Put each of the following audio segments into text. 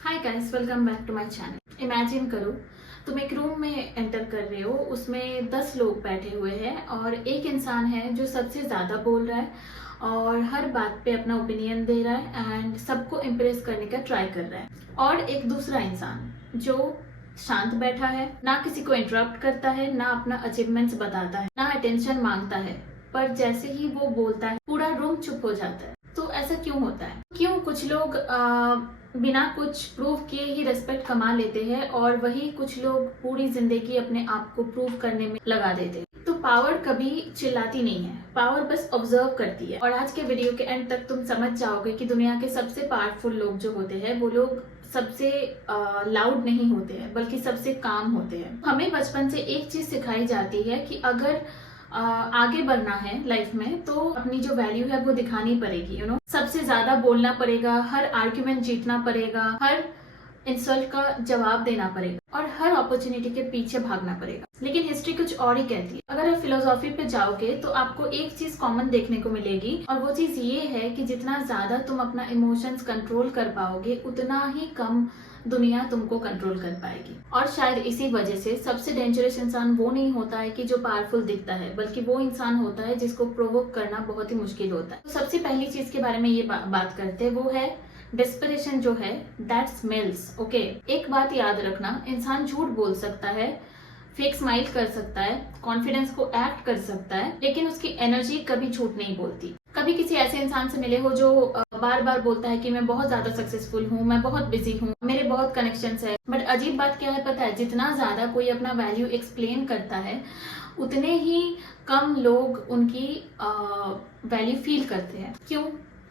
Hi guys, welcome back to my channel. Imagine करो तुम एक रूम में एंटर कर रहे हो, उसमें 10 लोग बैठे हुए हैं और एक इंसान है जो सबसे ज्यादा बोल रहा है और हर बात पे अपना ओपिनियन दे रहा है एंड सबको इम्प्रेस करने का ट्राई कर रहा है। और एक दूसरा इंसान जो शांत बैठा है, ना किसी को इंटरप्ट करता है, ना अपना अचीवमेंट्स बताता है, ना अटेंशन मांगता है, पर जैसे ही वो बोलता है पूरा रूम चुप हो जाता है। तो ऐसा क्यों होता है? क्यों कुछ लोग बिना कुछ प्रूव किए ही रेस्पेक्ट कमा लेते हैं और वही कुछ लोग पूरी जिंदगी अपने आप को प्रूव करने में लगा देते हैं। तो पावर कभी चिल्लाती नहीं है, पावर बस ऑब्जर्व करती है। और आज के वीडियो के एंड तक तुम समझ जाओगे कि दुनिया के सबसे पावरफुल लोग जो होते हैं वो लोग सबसे लाउड नहीं होते हैं, बल्कि सबसे काम होते हैं। हमें बचपन से एक चीज सिखाई जाती है कि अगर आगे बढ़ना है लाइफ में तो अपनी जो वैल्यू है वो दिखानी पड़ेगी। सबसे ज्यादा बोलना पड़ेगा, हर आर्ग्यूमेंट जीतना पड़ेगा, हर इंसल्ट का जवाब देना पड़ेगा और हर अपॉर्चुनिटी के पीछे भागना पड़ेगा। लेकिन हिस्ट्री कुछ और ही कहती है। अगर आप फिलोसॉफी पे जाओगे तो आपको एक चीज कॉमन देखने को मिलेगी और वो चीज ये है कि जितना ज्यादा तुम अपना इमोशंस कंट्रोल कर पाओगे उतना ही कम दुनिया तुमको कंट्रोल कर पाएगी। और शायद इसी वजह से सबसे डेंजरस इंसान वो नहीं होता है कि जो पावरफुल दिखता है, बल्कि वो इंसान होता है जिसको प्रोवोक करना बहुत ही मुश्किल होता है। तो सबसे पहली चीज के बारे में ये बात करते हैं, वो है डेस्परेशन जो है दैट स्मेल्स। ओके, एक बात याद रखना, इंसान झूठ बोल सकता है, फेक स्माइल कर सकता है, कॉन्फिडेंस को एक्ट कर सकता है, लेकिन उसकी एनर्जी कभी झूठ नहीं बोलती। कभी किसी ऐसे इंसान से मिले हो जो बार बार बोलता है कि मैं बहुत ज्यादा सक्सेसफुल हूँ, मैं बहुत बिजी हूँ, मेरे बहुत कनेक्शंस है, बट अजीब बात क्या है पता है? जितना ज्यादा कोई अपना वैल्यू एक्सप्लेन करता है उतने ही कम लोग उनकी वैल्यू फील करते हैं। क्यों?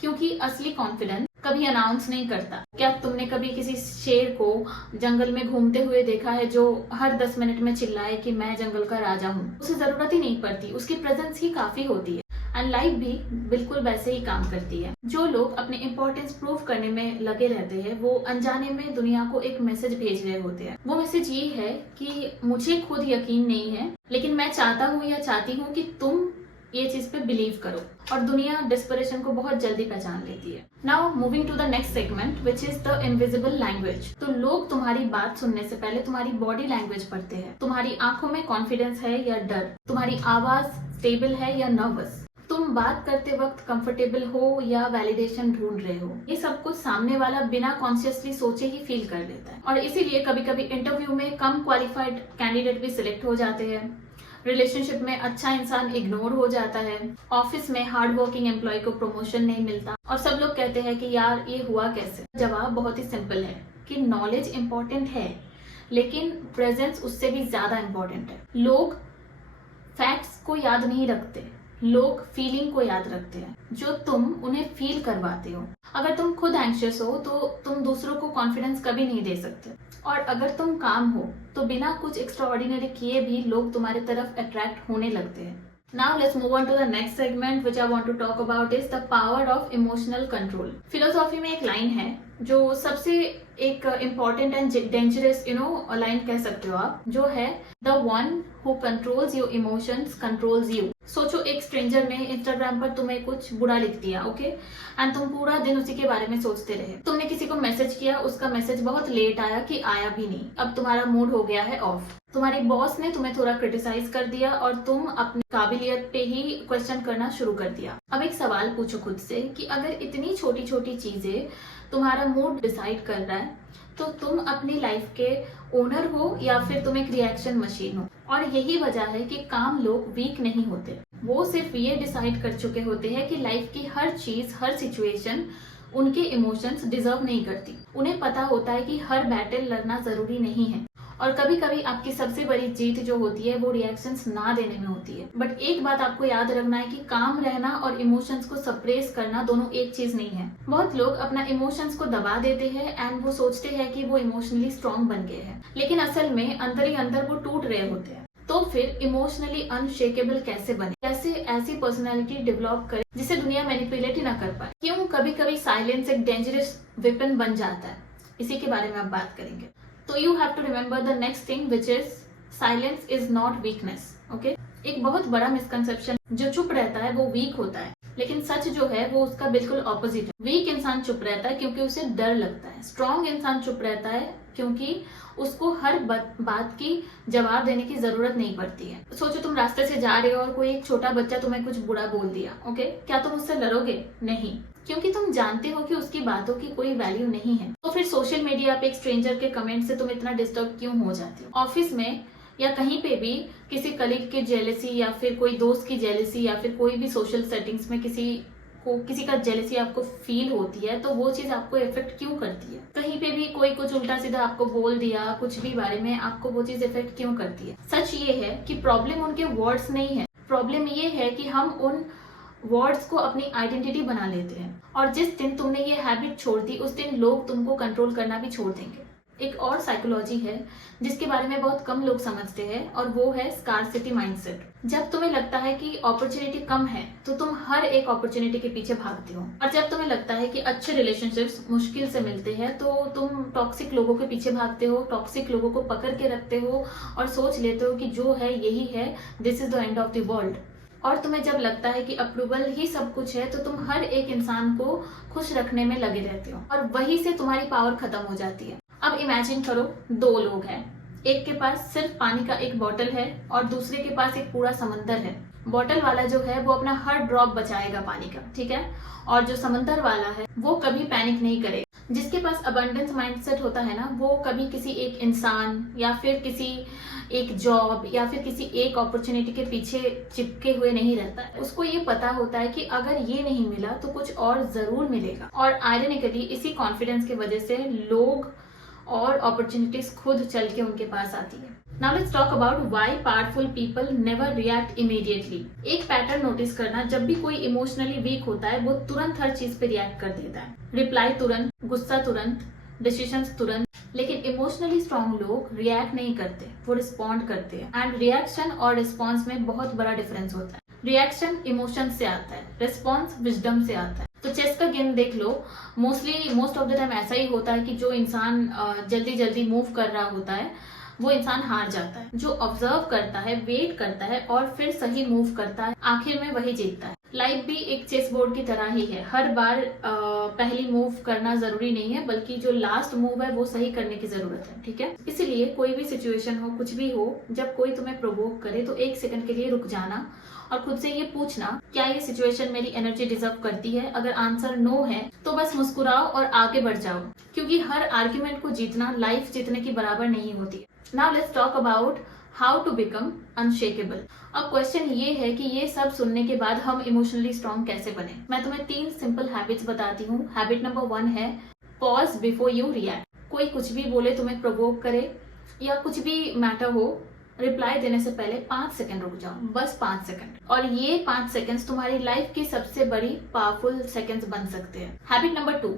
क्योंकि असली कॉन्फिडेंस कभी अनाउंस नहीं करता। क्या तुमने कभी किसी शेर को जंगल में घूमते हुए देखा है जो हर 10 मिनट में चिल्लाए कि मैं जंगल का राजा हूँ? उसे जरूरत ही नहीं पड़ती, उसकी प्रेजेंस ही काफी होती है। एंड लाइफ भी बिल्कुल वैसे ही काम करती है। जो लोग अपने इम्पोर्टेंस प्रूव करने में लगे रहते हैं वो अनजाने में दुनिया को एक मैसेज भेज रहे होते हैं। वो मैसेज ये है कि मुझे खुद यकीन नहीं है, लेकिन मैं चाहता हूँ या चाहती हूँ कि तुम ये चीज पे बिलीव करो। और दुनिया डिस्परेशन को बहुत जल्दी पहचान लेती है। Now moving to the next segment which is the invisible language. तो लोग तुम्हारी बात सुनने से पहले तुम्हारी बॉडी लैंग्वेज पढ़ते हैं। तुम्हारी आंखों में कॉन्फिडेंस है या डर, तुम्हारी आवाज स्टेबल है या नर्वस, तुम बात करते वक्त कंफर्टेबल हो या वैलिडेशन ढूंढ रहे हो। ये सब कुछ सामने वाला बिना कॉन्शियसली सोचे ही फील कर लेता है। और इसीलिए कभी कभी इंटरव्यू में कम क्वालिफाइड कैंडिडेट भी सिलेक्ट हो जाते हैं, रिलेशनशिप में अच्छा इंसान इग्नोर हो जाता है, ऑफिस में हार्ड वर्किंग एम्प्लॉय को प्रमोशन नहीं मिलता और सब लोग कहते हैं कि यार ये हुआ कैसे। जवाब बहुत ही सिंपल है कि नॉलेज इंपॉर्टेंट है, लेकिन प्रेजेंस उससे भी ज्यादा इंपॉर्टेंट है। लोग फैक्ट्स को याद नहीं रखते, लोग फीलिंग को याद रखते हैं जो तुम उन्हें फील करवाते हो। अगर तुम खुद एंग्शियस हो तो तुम दूसरों को कॉन्फिडेंस कभी नहीं दे सकते, और अगर तुम काम हो तो बिना कुछ एक्स्ट्राऑर्डिनरी किए भी लोग तुम्हारी तरफ अट्रैक्ट होने लगते हैं। Now let's move on to the next segment which I want to talk about is the power of emotional control. Philosophy में एक लाइन है जो सबसे एक इम्पॉर्टेंट एंड डेंजरस लाइन कह सकते हो आप, जो है the one who controls your emotions controls you. सोचो एक स्ट्रेंजर ने इंस्टाग्राम पर तुम्हें कुछ बुरा लिख दिया, ओके, एंड तुम पूरा दिन उसी के बारे में सोचते रहे। तुमने किसी को मैसेज किया, उसका मैसेज बहुत लेट आया कि आया भी नहीं, अब तुम्हारा मूड हो गया है ऑफ। तुम्हारी बॉस ने तुम्हें थोड़ा क्रिटिसाइज कर दिया और तुम अपनी काबिलियत पे ही क्वेश्चन करना शुरू कर दिया। अब एक सवाल पूछो खुद से कि अगर इतनी छोटी छोटी चीजें तुम्हारा मूड डिसाइड कर रहा है तो तुम अपनी लाइफ के ओनर हो या फिर तुम एक रिएक्शन मशीन हो। और यही वजह है कि काम लोग वीक नहीं होते, वो सिर्फ ये डिसाइड कर चुके होते हैं कि लाइफ की हर चीज, हर सिचुएशन उनके इमोशंस डिजर्व नहीं करती। उन्हें पता होता है कि हर बैटल लड़ना जरूरी नहीं है, और कभी कभी आपकी सबसे बड़ी जीत जो होती है वो रिएक्शंस ना देने में होती है। बट एक बात आपको याद रखना है कि काम रहना और इमोशंस को सप्रेस करना दोनों एक चीज नहीं है। बहुत लोग अपना इमोशंस को दबा देते हैं एंड वो सोचते हैं कि वो इमोशनली स्ट्रांग बन गए हैं, लेकिन असल में अंदर ही अंदर वो टूट रहे होते हैं। तो फिर इमोशनली अनशेकेबल कैसे बने, कैसे ऐसी पर्सनैलिटी डेवलप करे जिसे दुनिया मैनिपुलेट ही ना कर पाए? क्यों कभी कभी साइलेंस एक डेंजरस वेपन बन जाता है, इसी के बारे में आप बात करेंगे। तो you have to remember the next thing which is silence is not weakness. Okay, एक बहुत बड़ा मिसकंसेप्शन जो चुप रहता है वो वीक होता है, लेकिन सच जो है वो उसका बिल्कुल ऑपोजिट है। वीक इंसान चुप रहता है क्योंकि उसे डर लगता है। स्ट्रॉन्ग इंसान चुप रहता है क्योंकि उसको हर बात की जवाब देने की जरूरत नहीं पड़ती है। सोचो तुम रास्ते से जा रहे हो और कोई एक छोटा बच्चा तुम्हें कुछ बुरा बोल दिया, ओके, क्या तुम उससे लड़ोगे? नहीं, क्योंकि तुम जानते हो कि उसकी बातों की कोई वैल्यू नहीं है। तो फिर सोशल मीडिया पे एक स्ट्रेंजर के कमेंट से तुम इतना डिस्टर्ब क्यों हो जाते हो? ऑफिस में या कहीं पे भी किसी कलीग के जेलसी या फिर कोई दोस्त की जेलसी या फिर कोई भी सोशल सेटिंग्स में किसी का जेलसी आपको फील होती है, तो वो चीज आपको इफेक्ट क्यों करती है? कहीं पे भी कोई कुछ उल्टा सीधा आपको बोल दिया कुछ भी बारे में, आपको वो चीज इफेक्ट क्यों करती है? सच ये है कि प्रॉब्लम उनके वर्ड्स नहीं है, प्रॉब्लम ये है कि हम उन वर्ड्स को अपनी आइडेंटिटी बना लेते हैं, और जिस दिन तुमने ये हैबिट छोड़ दी उस दिन लोग तुमको कंट्रोल करना भी छोड़ देंगे। एक और साइकोलॉजी है जिसके बारे में बहुत कम लोग समझते हैं, और वो है स्कार्सिटी माइंडसेट। जब तुम्हें लगता है कि अपॉर्चुनिटी कम है तो तुम हर एक अपॉर्चुनिटी के पीछे भागते हो, और जब तुम्हें लगता है कि अच्छे रिलेशनशिप्स मुश्किल से मिलते हैं तो तुम टॉक्सिक लोगों के पीछे भागते हो, टॉक्सिक लोगों को पकड़ के रखते हो और सोच लेते हो कि जो है यही है, this is the end of the world. और तुम्हें जब लगता है कि अप्रूवल ही सब कुछ है तो तुम हर एक इंसान को खुश रखने में लगे रहते हो, और वहीं से तुम्हारी पावर खत्म हो जाती है। अब इमेजिन करो, दो लोग हैं, एक के पास सिर्फ पानी का एक बॉटल है और दूसरे के पास एक पूरा समंदर है। बॉटल वाला जो है वो अपना हर ड्रॉप बचाएगा पानी का, ठीक है, और जो समंदर वाला है वो कभी पैनिक नहीं करेगा। जिसके पास अबंडेंस माइंडसेट होता है ना, वो कभी किसी एक इंसान या फिर किसी एक जॉब या फिर किसी एक अपॉर्चुनिटी के पीछे चिपके हुए नहीं रहता है। उसको ये पता होता है कि अगर ये नहीं मिला तो कुछ और जरूर मिलेगा, और आयरनिकली इसी कॉन्फिडेंस की वजह से लोग और अपॉर्चुनिटीज खुद चल के उनके पास आती है। Now let's talk about why powerful people never react immediately. एक पैटर्न नोटिस करना, जब भी कोई इमोशनली वीक होता है वो तुरंत हर चीज पे रिएक्ट कर देता है। रिप्लाई तुरंत, गुस्सा तुरंत, डिसीजंस तुरंत। लेकिन इमोशनली स्ट्रॉन्ग लोग रिएक्ट नहीं करते, वो रिस्पॉन्ड करते हैं। एंड रिएक्शन और रिस्पॉन्स में बहुत बड़ा डिफरेंस होता है। रिएक्शन इमोशन से आता है, रिस्पॉन्स विजडम से आता है। तो चेस का गेम देख लो, मोस्ट ऑफ द टाइम ऐसा ही होता है कि जो इंसान जल्दी जल्दी मूव कर रहा होता है वो इंसान हार जाता है। जो ऑब्जर्व करता है, वेट करता है और फिर सही मूव करता है, आखिर में वही जीतता है। लाइफ भी एक चेस बोर्ड की तरह ही है। हर बार पहली मूव करना जरूरी नहीं है, बल्कि जो लास्ट मूव है वो सही करने की जरूरत है, ठीक है। इसीलिए कोई भी सिचुएशन हो, कुछ भी हो, जब कोई तुम्हें प्रोवोक करे तो एक सेकंड के लिए रुक जाना और खुद से ये पूछना, क्या ये सिचुएशन मेरी एनर्जी डिजर्व करती है? अगर आंसर नो है तो बस मुस्कुराओ और आगे बढ़ जाओ, क्योंकि हर आर्ग्यूमेंट को जीतना लाइफ जीतने की बराबर नहीं होती। Now let's talk about how to become unshakeable. अब क्वेश्चन ये है कि ये सब सुनने के बाद हम इमोशनली स्ट्रॉन्ग कैसे बने। मैं तुम्हें 3 सिंपल हैबिट्स बताती हूँ। हैबिट नंबर 1 है पॉज बिफोर यू रिएक्ट। कोई कुछ भी बोले, तुम्हें प्रोवोक करे या कुछ भी मैटर हो, रिप्लाई देने से पहले 5 सेकंड रुक जाओ, बस 5 सेकंड। और ये 5 सेकंड्स तुम्हारी लाइफ की सबसे बड़ी पावरफुल सेकंड्स बन सकते हैं। Habit number 2,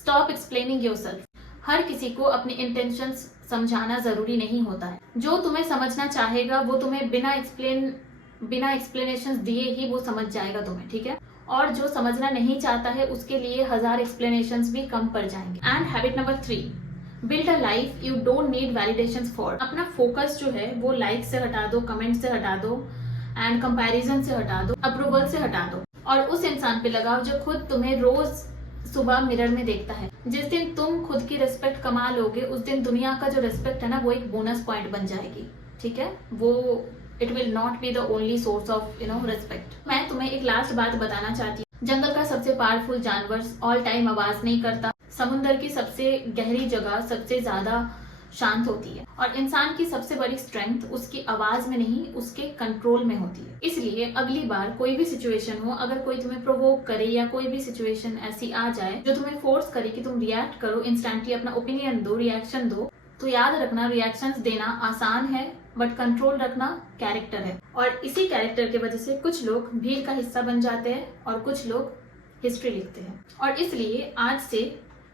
stop explaining yourself. हर किसी को अपने इंटेंशंस समझाना जरूरी नहीं होता है। जो तुम्हें समझना चाहेगा वो तुम्हें बिना एक्सप्लेनेशंस दिए ही वो समझ जाएगा तुम्हें, ठीक है। और जो समझना नहीं चाहता है उसके लिए 1000 एक्सप्लेनेशंस भी कम पड़ जाएंगे। And habit number 3, build a life you don't need validations for. अपना फोकस जो है वो लाइक से हटा दो, कमेंट से हटा दो, एंड कंपैरिजन से हटा दो, अप्रूवल से हटा दो, और उस इंसान पे लगाओ जो खुद तुम्हें रोज सुबह मिरर में देखता है। जिस दिन तुम खुद की रिस्पेक्ट कमा लोगे उस दिन दुनिया का जो रिस्पेक्ट है ना वो एक बोनस पॉइंट बन जाएगी, ठीक है। वो it will not be the only source of respect. मैं तुम्हें एक लास्ट बात बताना चाहती हूँ। जंगल का सबसे पावरफुल जानवर ऑल टाइम आवाज नहीं करता। समुद्र की सबसे गहरी जगह सबसे ज्यादा शांत होती है, और इंसान की सबसे बड़ी स्ट्रेंथ उसकी आवाज में नहीं, उसके कंट्रोल में होती है। इसलिए अगली बार कोई भी सिचुएशन हो, अगर कोई तुम्हें प्रोवोक करे या कोई भी सिचुएशन ऐसी आ जाए जो तुम्हें फोर्स करे कि तुम रिएक्ट करो, इंस्टेंटली अपना ओपिनियन दो, रिएक्शन दो, तो याद रखना रिएक्शंस देना आसान है बट कंट्रोल रखना कैरेक्टर है। और इसी कैरेक्टर की वजह से कुछ लोग भीड़ का हिस्सा बन जाते हैं और कुछ लोग हिस्ट्री लिखते हैं। और इसलिए आज से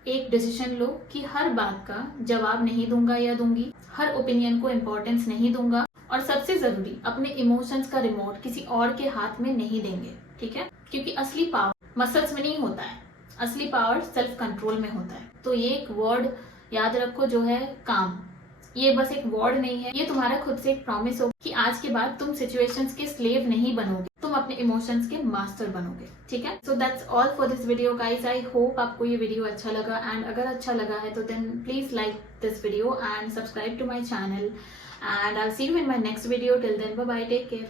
एक डिसीजन लो कि हर बात का जवाब नहीं दूंगा या दूंगी, हर ओपिनियन को इम्पोर्टेंस नहीं दूंगा, और सबसे जरूरी अपने इमोशंस का रिमोट किसी और के हाथ में नहीं देंगे, ठीक है। क्योंकि असली पावर मसल्स में नहीं होता है, असली पावर सेल्फ कंट्रोल में होता है। तो ये एक वर्ड याद रखो जो है काम। ये बस एक वर्ड नहीं है, ये तुम्हारा खुद से एक प्रॉमिस हो कि आज के बाद तुम सिचुएशंस के स्लेव नहीं बनोगे, तुम अपने इमोशंस के मास्टर बनोगे। ठीक है, so that's all for this video guys. I hope आपको ये वीडियो अच्छा लगा, एंड अगर अच्छा लगा है तो then please like this video and subscribe to my channel, and I'll see you in my next video. Till then, bye bye, take care.